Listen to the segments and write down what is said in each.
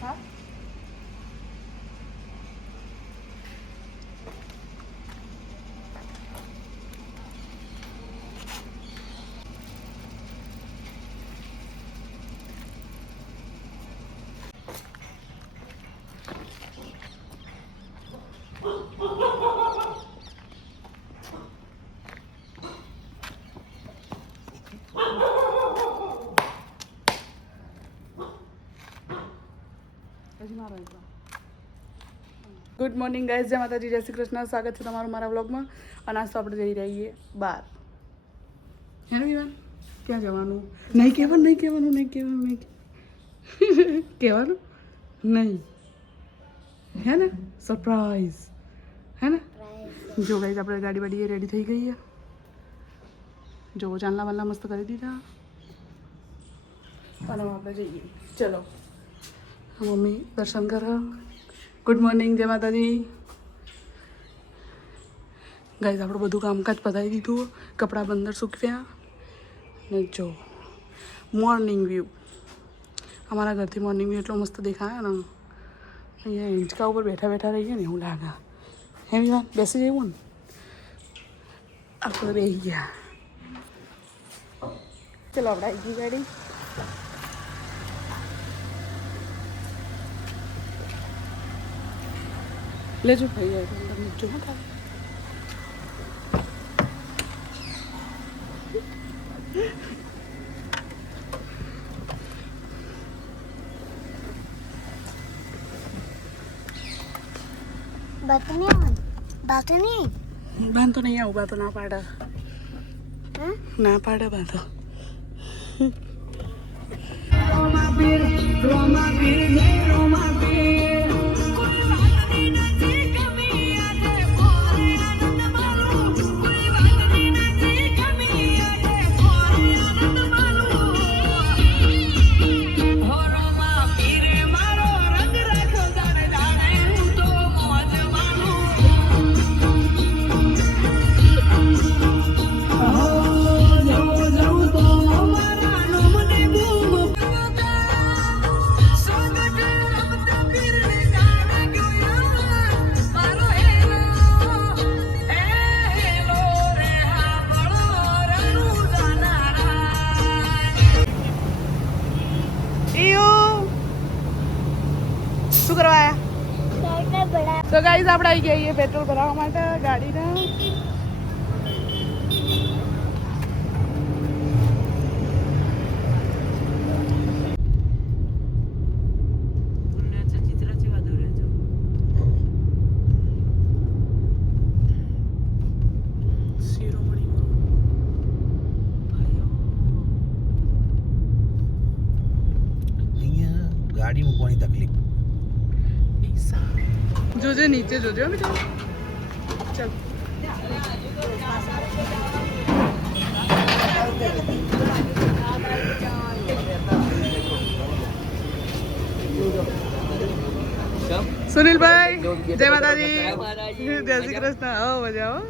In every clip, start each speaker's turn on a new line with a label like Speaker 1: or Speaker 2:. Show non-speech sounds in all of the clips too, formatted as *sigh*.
Speaker 1: હા morning guys જય માતાજી, જય શ્રી કૃષ્ણ. સ્વાગત છે તમારું મારા વ્લોગમાં. અને આજ તો આપણે જઈ રહીએ બહાર. હે વિવાન? ક્યાં જવાનું? નહીં કહેવાનું નહીં કહેવાનું નહીં કહેવાનું નહીં કહેવાનું. *laughs* નહીં. હે ને? સરપ્રાઈઝ હે ને? જો ગાઈઝ આપણે ગાડી વાડી રેડી થઈ ગઈ જો ચાંદલા વાંદલા મસ્ત કરી દીધા. અને આપણે જઈએ. ચલો. મમ્મી, દર્શન કરો. ગુડ મોર્નિંગ જય માતાજી. ગાઈઝ આપણું બધું કામકાજ પતાવી દીધું. કપડાં બંદર સૂકવ્યા. ને જો મોર્નિંગ વ્યૂ અમારા ઘરથી મોર્નિંગ વ્યૂ એટલો મસ્ત દેખાય ને. અહીંયા હિંચકા ઉપર બેઠા બેઠા રહીએ ને એવું લાગે. એમ વાત બેસી જવું ને આપણે બેસી ગયા. ચલો, આપણે આવી ગઈ ગાડી. લેજો ભાઈ જાય તો અંદર જો. હા નહીં
Speaker 2: બાતો નહીં?
Speaker 1: બાંધ નહીં આવું બાતો ના પાડે. ના પાડે બા રોમા ઈયું. શું કરવા આવ્યા તો ગાઈઝ આપણે આવી ગયા છીએ પેટ્રોલ ભરાવવા માટે ગાડીના.
Speaker 3: ગાડી મૂકવાની તકલીફ?
Speaker 1: ડીસા જોજે નીચે જોજે બેટા ચાલ સુનિલભાઈ જય માતાજી જય શ્રી કૃષ્ણ હો મજા હો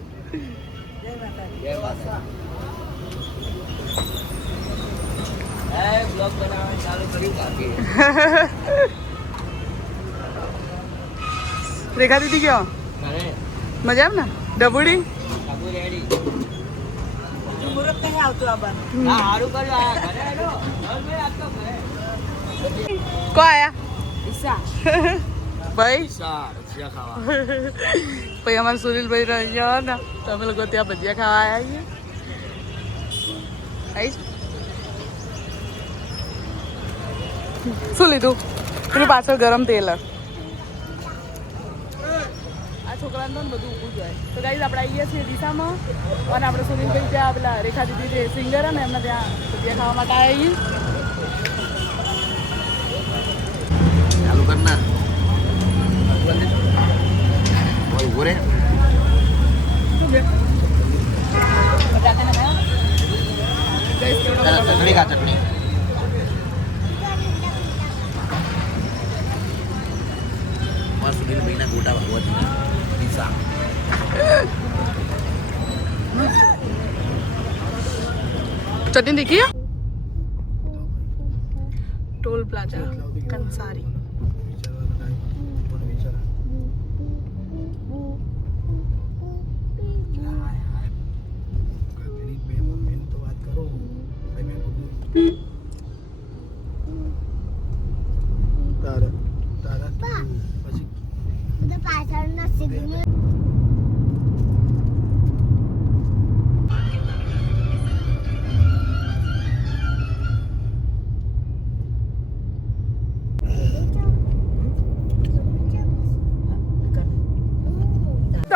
Speaker 1: રેખા દીદી કયો? મજા આમ ને? ડબુડી કો આયા? ભાઈ? પછી અમારે સુનિલભાઈ રહી ગયા ને તો અમે લોકો ત્યાં ભજીયા ખાવા આવ્યા છીએ. શું લીધું? પેલું પાછળ ગરમ તેલ. છોકરાને ને બધું ઊભું જાય તો ગાઈઝ આપણે આવીએ છીએ દિશામાં અને આપણે સુનિલભાઈ ત્યાં પેલા રેખા દીદી જે સિંગર ને, એમને ત્યાં ભજીયા ખાવા માટે આવી
Speaker 3: ચાલુ કરનાર ચટણી
Speaker 1: દેખી ટોલ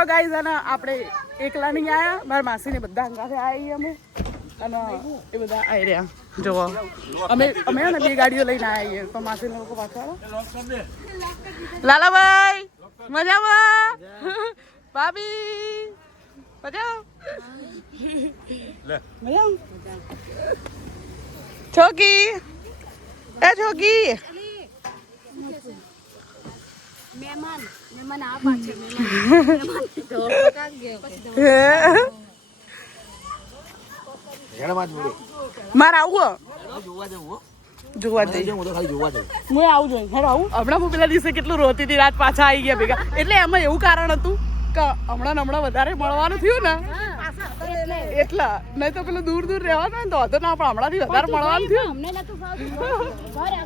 Speaker 1: તો ગાઈઝ અને આપણે એકલા નહીં આવ્યા મારા માસીને બધા અંગાથે આવી અમે. અને એ બધા આવી રહ્યા. જોવો અમે અમે ને બે ગાડીઓ લઈને આવીએ તો માસી લોકો પાછળ લાલાભાઈ, મજામાં? ભાભી, મજા? મજા? છોકી? એ છોકી.
Speaker 2: મહેમાન.
Speaker 1: મારે આવું
Speaker 3: જોવા જવું હો.
Speaker 1: આવું જોઈએ. હેડ આવું? હમણાં હું પેલા દિવસે કેટલું રોતી હતી રાત પાછા આવી ગયા ભેગા. એટલે એમાં એવું કારણ હતું કે હમણાં ને હમણાં વધારે મળવાનું થયું ને. એટલા. નહીં તો પેલું દૂર દૂર રહેવાનું ને તો ના પણ હમણાંથી વધારે મળવાનું થયું.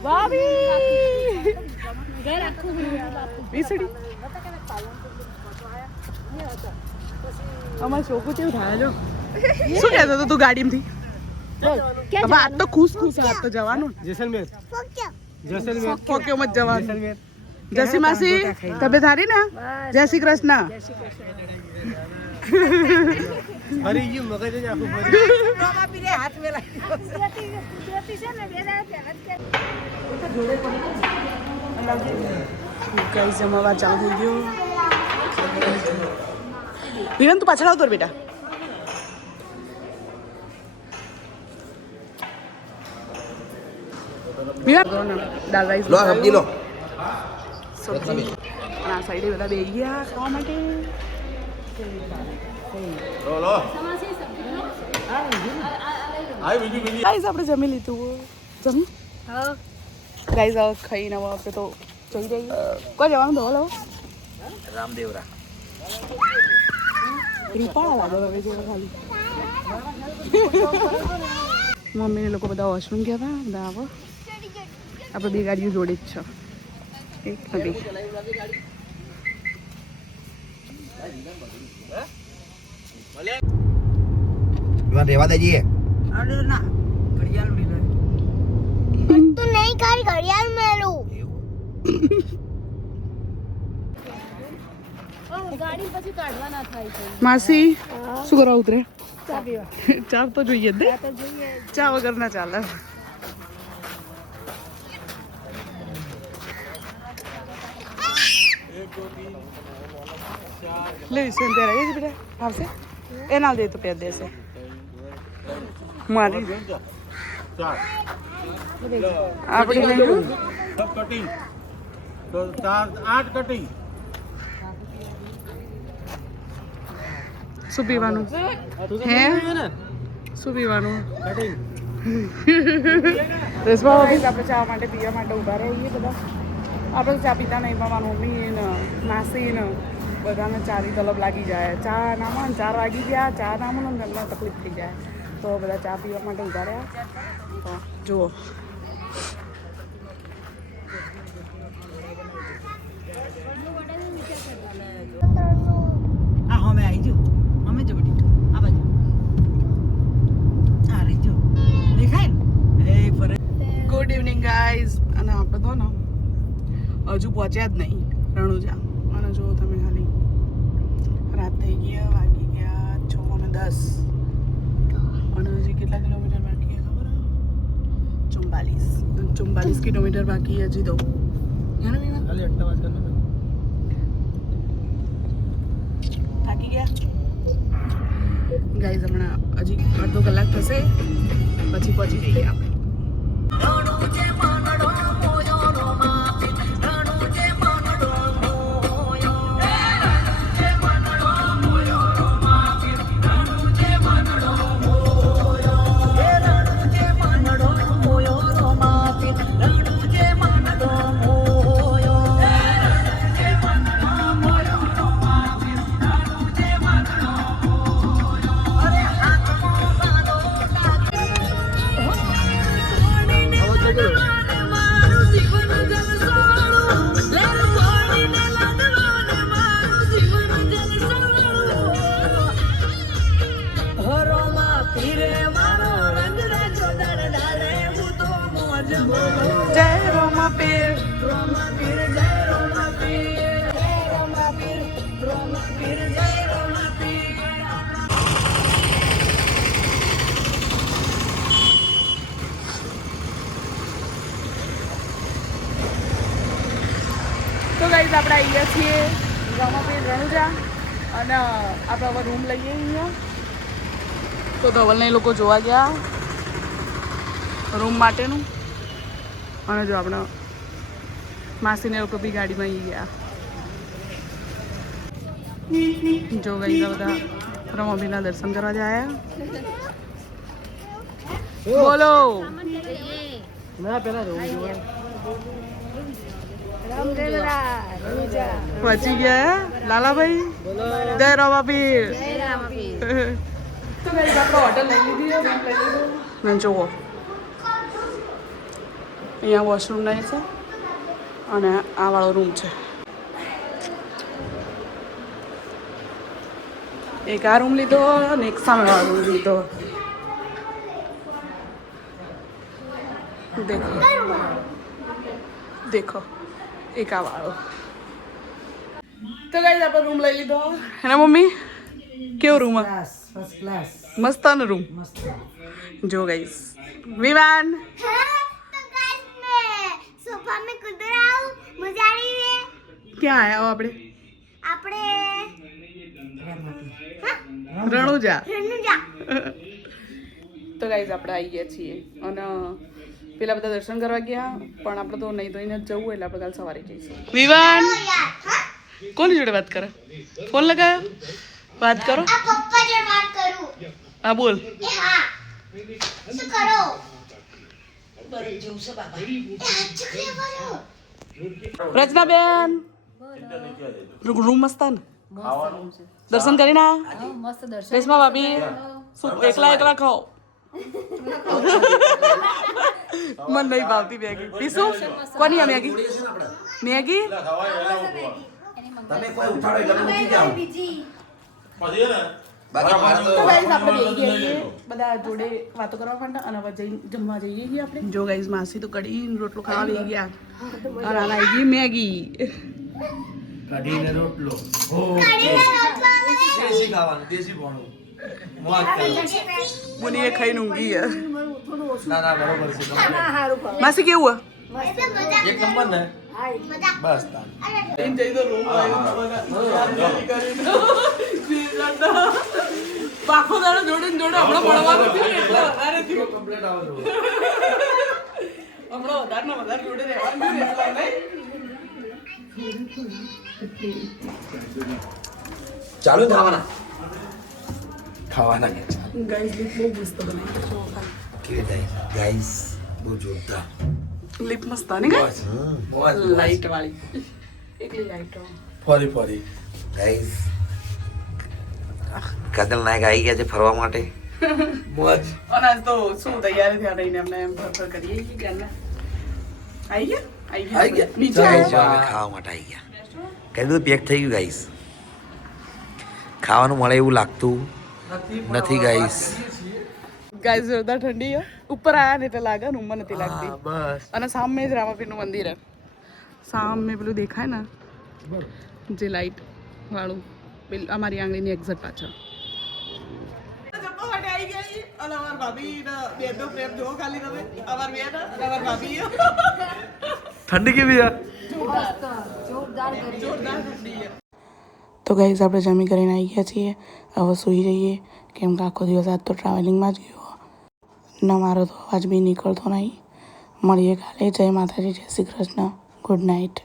Speaker 1: *laughs* ભાભી. અમારે છોકરું કેવું થાય જો. *laughs* શું કહેતો હતો તું ગાડીમાંથી? હવે આજ તો ખુશ ખુશ આજ તો જવાનું
Speaker 4: જેસલમેર. જેસલમેર.
Speaker 1: ઓકે મત જવાનું? જય શ્રી માસી. તબિયત સારી ને? જય શ્રી કૃષ્ણ. *laughs*
Speaker 4: મગજ જ આખું
Speaker 1: ગાઈસ *laughs* જમાવા ચાલુ ગયો. વિરન તું પાછળ આવતો રે બેટા વિરન દાલ રાઈસ
Speaker 3: લો સમજી લો
Speaker 1: સબ્જી અને આ સાઈડે બધા બે ગયા ખાવા માટે
Speaker 4: લો લો આય બીજું બીજું
Speaker 1: ગાઈસ આપણે જમી લીધું જમી ગાઈસ હવે ખાઈને હવે આપણે તો જઈ રહીએ કોઈ જવાનું દો લો
Speaker 3: રામદેવરા.
Speaker 1: મમ્મીને લોકો બધા વોશરૂમ ગયા હતા બધા આવો. આપણે બે ગાડીઓ જોડે જ છે. એક બે
Speaker 3: વિવાન રહેવા દેજીએ
Speaker 2: તું નહીં ખાલી ઘડિયાળ થાય છે
Speaker 1: માસી શું કરવા ઉતરે? ચા તો જોઈએ દે ચા વગર ના ચાલે. લઈશ ત્યારે એ બેટા? આવશે? એ ના દે તો પહેર દેશે. મારી
Speaker 4: ચાર.
Speaker 1: આપણી
Speaker 4: કટિંગ. આઠ કટિંગ.
Speaker 1: શું પીવાનું? હે? શું પીવાનું? રેસમાં આપણે ચા માટે પીવા માટે ઊભા રહીએ બધા. આપણે ચા પીતા નહીં, પણ મારી મમ્મી ને, માસી ને, બધાને ચારી તલબ લાગી જાય. ચા ના ચા લાગી ગયા, ચા ના ને તકલીફ થઈ જાય. તો બધા ચા પીવા માટે ઊભા તો જુઓ
Speaker 5: આ અમે આવી જો અમે જો બેટી આ બાજુ આ રહી જો દેખાય ને એ ફરે
Speaker 1: ગુડ ઇવનિંગ ગાઈઝ અને આપણે તો ને હજુ પહોંચ્યા જ નહીં રણુજા. અને જો તમે ખાલી રાત થઈ ગયા વાગી ગયા છ અને દસ. અને હજી કેટલા કિલોમીટર બાકી ખબર ચુમ્બાલીસ ચુમ્બાલીસ કિલોમીટર બાકી હજી તો. થાકી ગયા? ગાઈઝ હમણાં હજી અડધો કલાક થશે. પછી પહોંચી જઈએ આપણે. ગાઈઝ આપણે આવીએ છીએ. રામાપીર રણુજા અને આપણે હવે રૂમ લઈએ અહીંયા. તો ધવલને લોકો જોવા ગયા. રૂમ માટેનું. અને જો આપણે માસીને લોકો બી ગાડીમાં આવી ગયા. જો ગઈ બધા રમાભીના દર્શન કરવા જાય બોલો.
Speaker 5: ના, પેલા
Speaker 1: પહોંચી ગયા લાલાભાઈ? જય રમાપીર. ને જુઓ. અહીંયા વોશરૂમ નહીં છે અને આ વાળો રૂમ છે. એક આ રૂમ લીધો અને એક સામે વાળો રૂમ લીધો. દેખો. દેખો. એકા વાળો તો ગાઈસ આપણે રૂમ લઈ લીધો. હેના મમ્મી? કેવો રૂમ મસ્તાનો રૂમ જો ગાઈઝ વિવાન! ક્યાં આવ્યા આપણે?
Speaker 2: આપણે
Speaker 1: રણુજા.
Speaker 2: રણુજા.
Speaker 1: તો ગાઈસ આપણે આવી ગયા છીએ. અને પેલા બધા દર્શન કરવા ગયા પણ આપણે તો નહીં ધોઈને જ જવું એટલે આપણે કાલ સવારે જઈશું. વિવાન! કોની જોડે વાત કરે? ફોન લગાયો? વાત કરો?
Speaker 2: આ પપ્પા જોડે વાત કરું.
Speaker 1: હા બોલ.
Speaker 2: એ હા. શું કરો?
Speaker 5: બરે જેવું છે બાબા.
Speaker 2: એ હાથ ચકરી બોલો
Speaker 1: રચના બેન રૂમ મસ્ત ને? દર્શન
Speaker 2: કરી ના
Speaker 1: રેશમા ભાભી શું એકલા એકલા ખાઓ? મને નહીં ભાવતી મેગી પીશું કોની આ મેગી મેગી
Speaker 3: તમે કોઈ ઉઠાડો એટલે મૂકી જાઓ
Speaker 2: બીજી
Speaker 3: બાકી મારે
Speaker 1: તો ગાઈઝ આપણે બેસી ગયા છીએ બધા જોડે વાતો કરવા માંડ્યા અને હવે જઈને જમવા જઈએ છીએ આપણે જો ગાઈઝ માસી તો કઢી રોટલો ખાવા બેસી ગયા અને આ આવી ગઈ મેગી
Speaker 4: કઢીને રોટલો
Speaker 3: દેશી ખાવાનું દેશી ભણવું મોજ કરો
Speaker 1: મુનીએ ખાઈને ઊંઘી ગયા
Speaker 3: ના ના બરોબર છે complete.
Speaker 1: માસી કેવું
Speaker 3: એક નંબર ને? બસ તાન.
Speaker 1: પાખો દાડો જોડે જોડે હમણાં ભણવાનું થયું ને એટલે વધારે થયું.
Speaker 3: Complete આવો
Speaker 1: હમણાં વધારે ને વધારે જોડે રહેવાનું થયું એટલે નહીં
Speaker 3: ચાલુ ખાવાના. ખાવાના
Speaker 1: બહુ મસ્ત બનાવી છે.
Speaker 3: કેવી થાય ગાઈસ બહુ જોરદાર.
Speaker 1: લિપ મસ્ત ને
Speaker 3: ગાઈસ
Speaker 1: લાઈટ વાળી. એકલી લાઈટ
Speaker 4: ફરી ફરી.
Speaker 3: ગાઈસ કાજલ નાયક આવી ગયા છે ફરવા માટે. *laughs* મોજ
Speaker 1: અને આજ તો શું તૈયારી થયા રહીને અમને એમ ફરફર કરીએ કે ક્યારના આવી ગયા?
Speaker 3: આવી ગયા? અમે ખાવા માટે આવી ગયા. કઈ બધું પેક થઈ ગયું ગાઈસ ખાવાનું મળે એવું લાગતું નથી ગાઈસ
Speaker 1: ગાઈઝ જોરદાર ઠંડી છે. ઉપર આયા ને એટલે લાગે ને ઉંમર નથી લાગતી.
Speaker 4: બસ.
Speaker 1: અને સામે જ રામાપીરનું મંદિર હે સામે પેલું દેખાય ને? જે લાઈટ વાળું. અમારી આંગળીની એક્ઝેક્ટ પાછળ.
Speaker 4: ઠંડી કેવી
Speaker 1: તો ગાઈઝ આપણે જમી કરીને આવી ગયા છીએ. હવે સૂઈ જઈએ. કેમ કે આખો દિવસ આજ તો ટ્રાવેલિંગમાં જ ગયો. ન, મારો તો અવાજ બી નીકળતો નહીં. મળીએ કાલે. જય માતાજી, જય શ્રી કૃષ્ણ. Good night